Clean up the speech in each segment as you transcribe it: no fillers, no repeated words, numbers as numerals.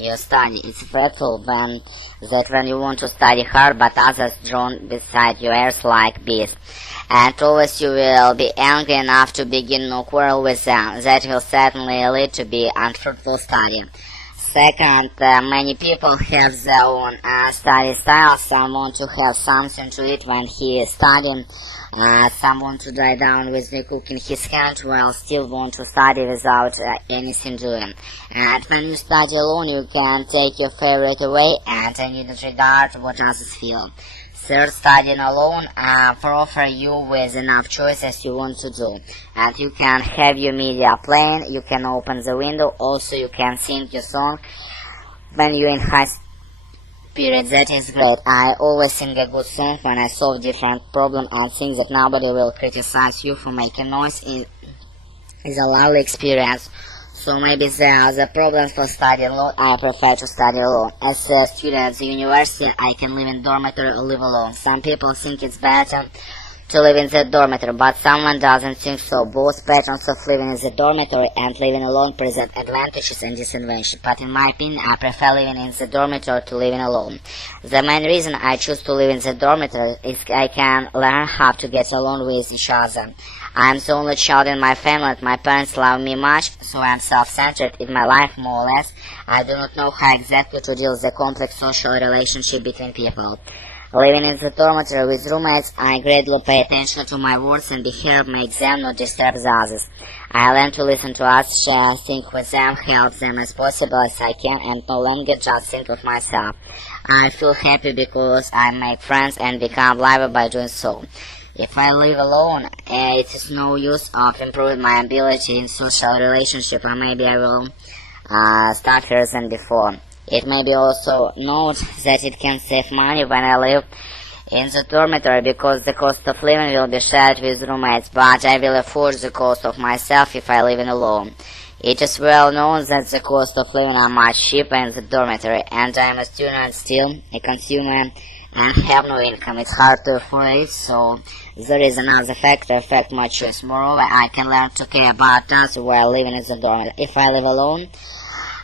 you study. It's fatal when you want to study hard, but others drawn beside your ears like bees. And always you will be angry enough to begin no quarrel with them. That will certainly lead to be unfruitful study. Second, many people have their own study style. Some want to have something to eat when he is studying. Some want to lie down with the cook in his hand, while still want to study without anything doing. And when you study alone, you can take your favorite away and needn't regard what others feel. Third, studying alone offers you with enough choices you want to do. And you can have your media playing, you can open the window, also you can sing your song when you're in high spirit. That is great. I always sing a good song when I solve different problems and think that nobody will criticize you for making noise. It is a lovely experience. So maybe there are the problems for studying alone. I prefer to study alone. As a student at the university, I can live in dormitory or live alone. Some people think it's better to live in the dormitory, but someone doesn't think so. Both patterns of living in the dormitory and living alone present advantages and disadvantages, but in my opinion, I prefer living in the dormitory to living alone. The main reason I choose to live in the dormitory is I can learn how to get along with each other. I am the only child in my family and my parents love me much, so I am self-centered in my life more or less. I do not know how exactly to deal with the complex social relationship between people. Living in the dormitory with roommates, I greatly pay attention to my words and behavior, make them not disturb the others. I learn to listen to others, share, think with them, help them as possible as I can, and no longer just think of myself. I feel happy because I make friends and become lively by doing so. If I live alone, it is no use of improving my ability in social relationship, or maybe I will start here than before. It may be also noted that it can save money when I live in the dormitory because the cost of living will be shared with roommates, but I will afford the cost of myself if I live in alone. It is well known that the cost of living are much cheaper in the dormitory, and I am a student still, a consumer, and have no income. It's hard to afford it, so there is another factor affect my choice. Moreover, I can learn to care about others while living in the dormitory. If I live alone,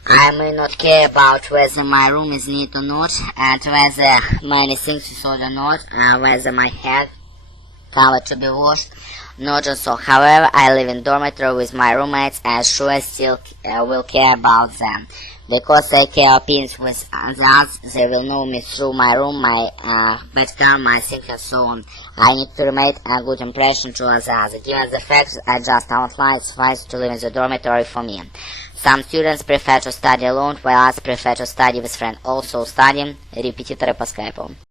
I may not care about whether my room is neat or not, and whether many things is ordered or not, whether my hair covered to be washed, not or so. However, I live in dormitory with my roommates, and sure I still will care about them. Because I care opinions with others, they will know me through my room, my bedtime, my things and so on. I need to make a good impression to others. Given the facts I just outlined, it's wise to live in the dormitory for me. Some students prefer to study alone, while others prefer to study with friends. Also studying Репетиторы по скайпу.